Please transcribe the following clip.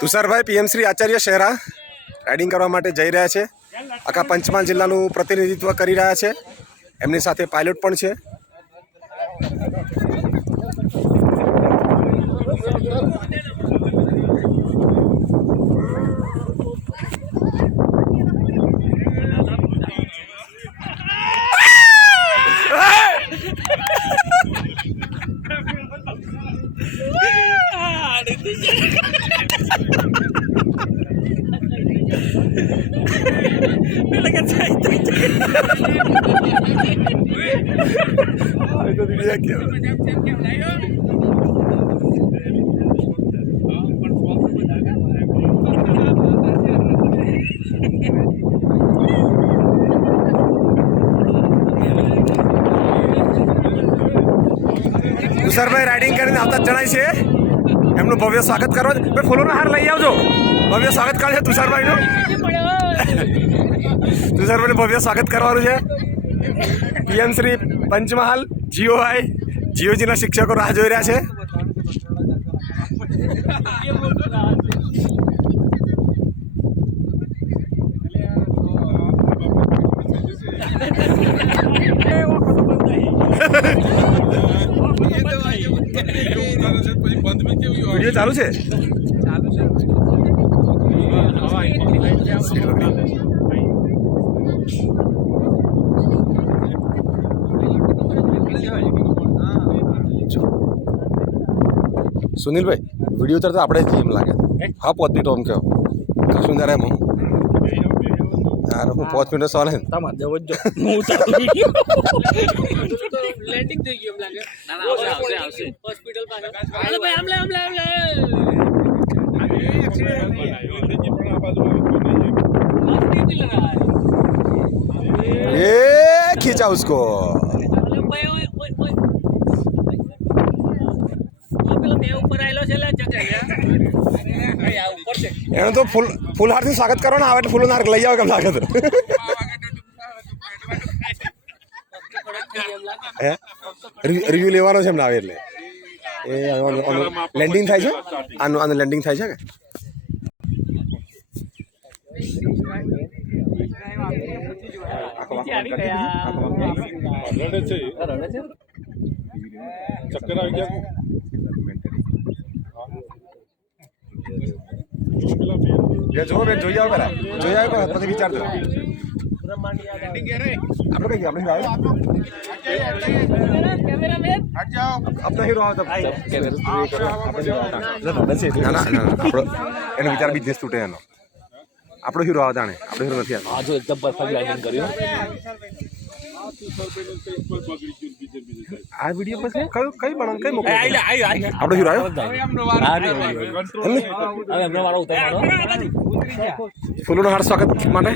Tusharbhai PM Shri Acharya Shehera riding કરવા માટે જઈ રહ્યા છે. આખા પંચમહાલ જિલ્લાનું પ્રતિનિધિત્વ કરી રહ્યા છે. એમની સાથે પાયલોટ પણ છે. તુષારભાઈ રાઇડિંગ કરીને આવતા જ જણાય છે. એમનું ભવ્ય સ્વાગત કરવા ભાઈ ફૂલોનો હાર લઈ આવજો. ભવ્ય સ્વાગત કરે છે તુષારભાઈનું. તુષારભાઈનું ભવ્ય સ્વાગત કરવાનું છે. પીએમ શ્રી પંચમહાલ જીઓઆઈ જીઓજીના શિક્ષકો રાહ જોઈ રહ્યા છે. વિડીયો ચાલુ છે. સુનિલભાઈ વિડીયો ઉતરતા આપણે જ એમ લાગે. હા 5 મિનિટ ઓમ કહો કશું ના રહે હું યાર હું 5 મિનિટ સવાલ હે તમાર જવો જ લેન્ડિંગ થઈ ગયું એમ લાગે. ના ના આવશે હોસ્પિટલ પાસે. હાલો ભાઈ આમલે ये खींचा उसको. એને તો ફૂલહારથી સ્વાગત કરો ને આવે એટલે ફૂલનો હાર લઈ આવો કેમ લાગે. રિવ્યુ લેવાનો છે એમને આવે એટલે એ લેન્ડિંગ થાય છે. આનું લેન્ડિંગ થાય છે કે ચક્કર આવી ગયા. જો બેન જોઈ આવો પેલા જોઈ આવો પછી વિચારજો. આપણે કઈ ગયા આપણે હીરો આવે તો એનો વિચાર બિઝનેસ તૂટે એનો. આપણો હીરો આવે તાણે આપણો હીરો નથી આવતો. જો એકદમ પરફેક્ટ લેન્ડિંગ કર્યું. આ વિડીયો પછી કઈ બનાવ કઈ મોકલો આપણો હીરો આવ્યો. ફૂલોનો હાર સ્વાગત માટે